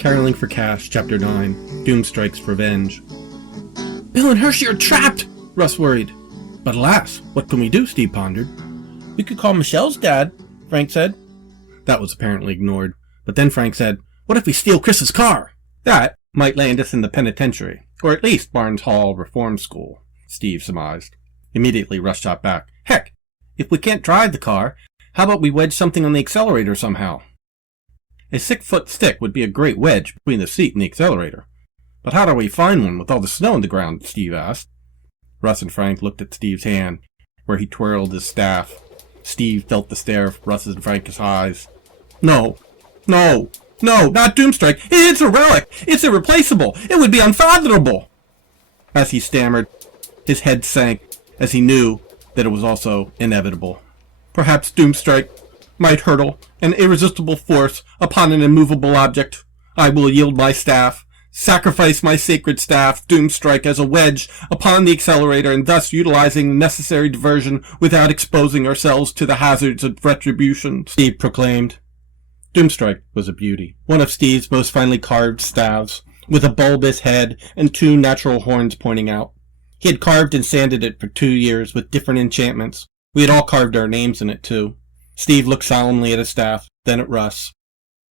Caroling for Cash, Chapter 9, Doomstrike's Revenge. Bill and Hershey are trapped, Russ worried. But alas, what can we do, Steve pondered. We could call Michelle's dad, Frank said. That was apparently ignored. But then Frank said, what if we steal Chris's car? That might land us in the penitentiary, or at least Barnes Hall Reform School, Steve surmised. Immediately Russ shot back. Heck, if we can't drive the car, how about we wedge something on the accelerator somehow? A 6-foot stick would be a great wedge between the seat and the accelerator. But how do we find one with all the snow on the ground? Steve asked. Russ and Frank looked at Steve's hand, where he twirled his staff. Steve felt the stare of Russ's and Frank's eyes. No, not Doomstrike. It's a relic. It's irreplaceable. It would be unfathomable. As he stammered, his head sank as he knew that it was also inevitable. Perhaps Doomstrike might hurtle an irresistible force upon an immovable object. I will yield my staff, sacrifice my sacred staff, Doomstrike, as a wedge upon the accelerator, and thus utilizing the necessary diversion without exposing ourselves to the hazards of retribution, Steve proclaimed. Doomstrike was a beauty, one of Steve's most finely carved staves, with a bulbous head and 2 natural horns pointing out. He had carved and sanded it for 2 years with different enchantments. We had all carved our names in it, too. Steve looked solemnly at his staff, then at Russ.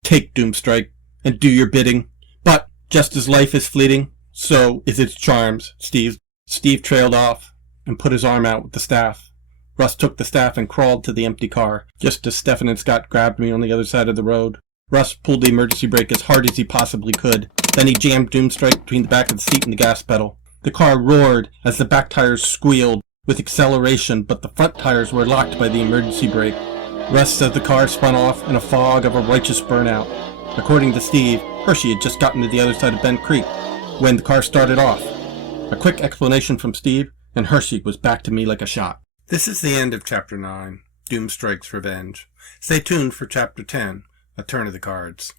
Take Doomstrike, and do your bidding. But, just as life is fleeting, so is its charms, Steve. Steve trailed off and put his arm out with the staff. Russ took the staff and crawled to the empty car, just as Stefan and Scott grabbed me on the other side of the road. Russ pulled the emergency brake as hard as he possibly could. Then he jammed Doomstrike between the back of the seat and the gas pedal. The car roared as the back tires squealed with acceleration, but the front tires were locked by the emergency brake. Russ said the car spun off in a fog of a righteous burnout. According to Steve, Hershey had just gotten to the other side of Bent Creek when the car started off. A quick explanation from Steve, and Hershey was back to me like a shot. This is the end of Chapter 9, Doomstrike's Revenge. Stay tuned for Chapter 10, A Turn of the Cards.